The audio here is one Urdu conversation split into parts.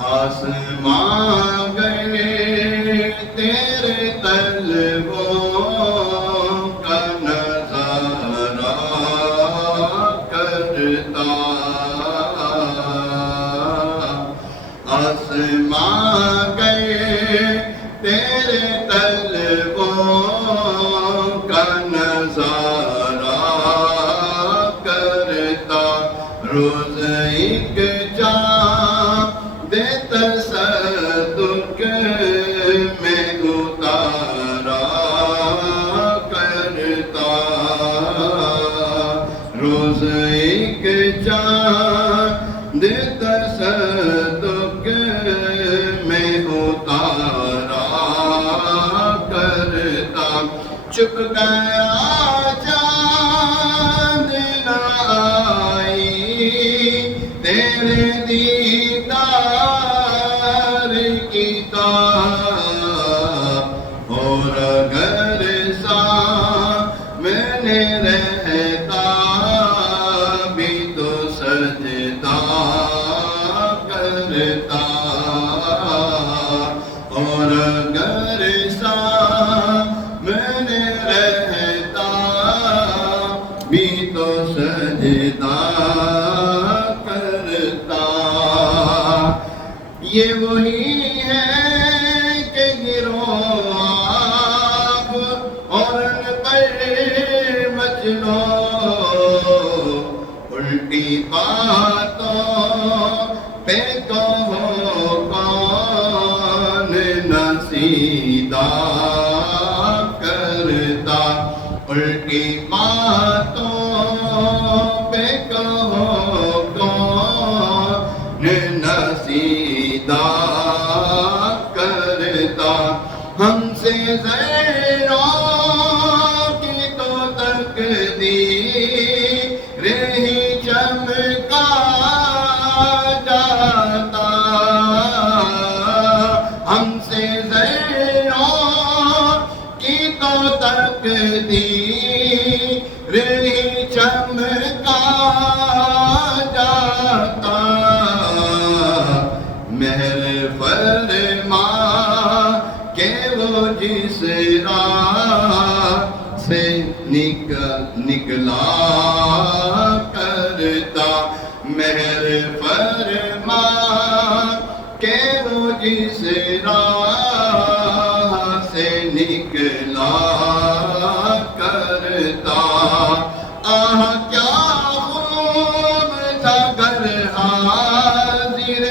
آسمان گئے تیرے طلبوں کا نظارہ کرتا، آسمان گئے تیرے طلبوں کا نظارہ کرتا، روز ایک چاند تصدق میں اتارا کرتا، روز ایک چاند تصدق میں اتارا کرتا، چھپ گیا چاند نہ آئی تیرے دیدار کی طاق، اور اگر سامنے رہتا بھی تو سجدہ کرتا، اور اگر سامنے رہتا بھی تو سجدہ کرتا۔ یہ وہی ہے کہ گرو آپ اور ان پر مچلو، الٹی باتوں پہ کہو کون نہ سیدھا کرتا، الٹی باتوں پہ کہو کون نہ سیدھا کرتا، ہم سے غیروں کی تو تقدیر ہی چمکا جاتا، ہم سے غیروں کی تو تقدیر ہی چمکا جاتا، مہر فرما کہ وہ جس راہ سے نکلا کرتا، مہر فرما کہ وہ جس راہ سے نکلا کرتا، آہ کیا خوب تھا گر حاضر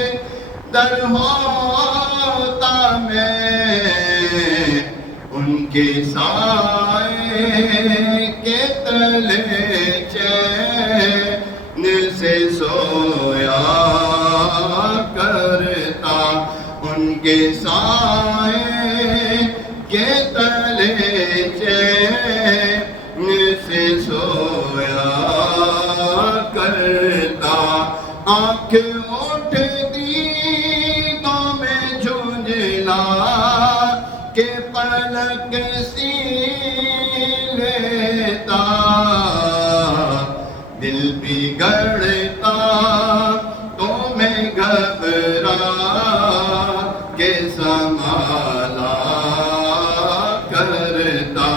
در ہوتا میں ان کے سائے کے تلے چین سے سویا کرتا، ان کے سائے کے تلے چین سے سویا کرتا، آنکھ اٹھتی تو میں جھنجھلا کہ پلک سی لیتا، دل بگڑتا تو میں گھبرا کے سنبھالا کرتا،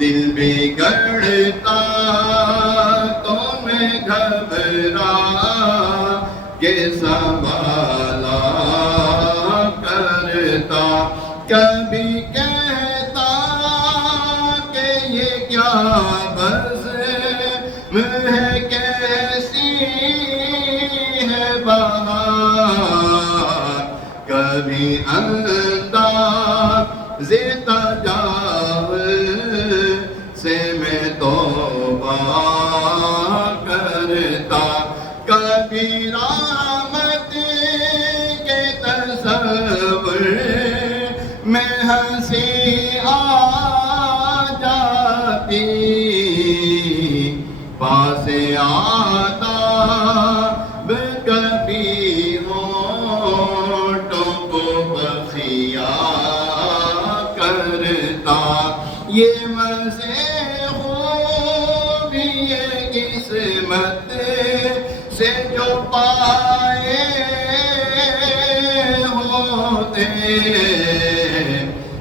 دل بگڑتا تو میں گھبرا کے سنبھالا کرتا، کبھی کہتا کہ یہ کیا بزم ہے، کیسی ہے بہار، کبھی انداز تجاوز سے میں توبہ کرتا، کبھی رحمت کے تصور میں ہنسی آ جاتی، پاس آتا کبھی ہونٹوں کو بخیا کرتا، یہ مزے خوبی یہ قسمت سے جو پائے ہوتے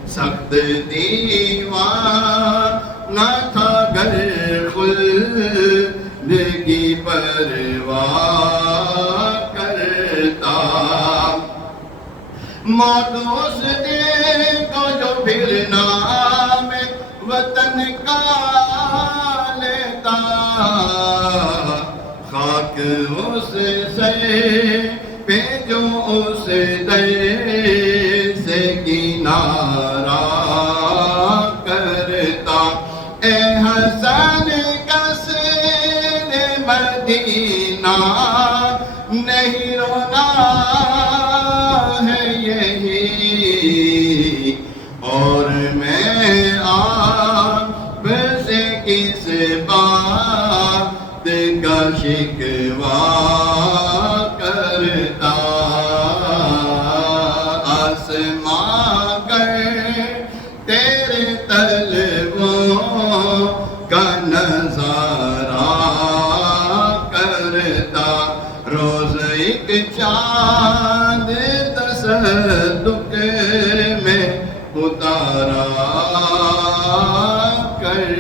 سخت دیوان نہ تھا گر خلد کی پرواہ کرتا موت اس دن کو جو پھر نام وطن کا لیتا خاک اس سے پہ جو اس در سے کنارہ کرتا اے حسن قصر مدینہ نہیں رونا ہے یہی اور میں آپ سے کس بات کا شکوہ کرتا آسماں گر تیرے طلبوں کا نظارہ کرتا روز ایک چاند تصدق میں اتارا کر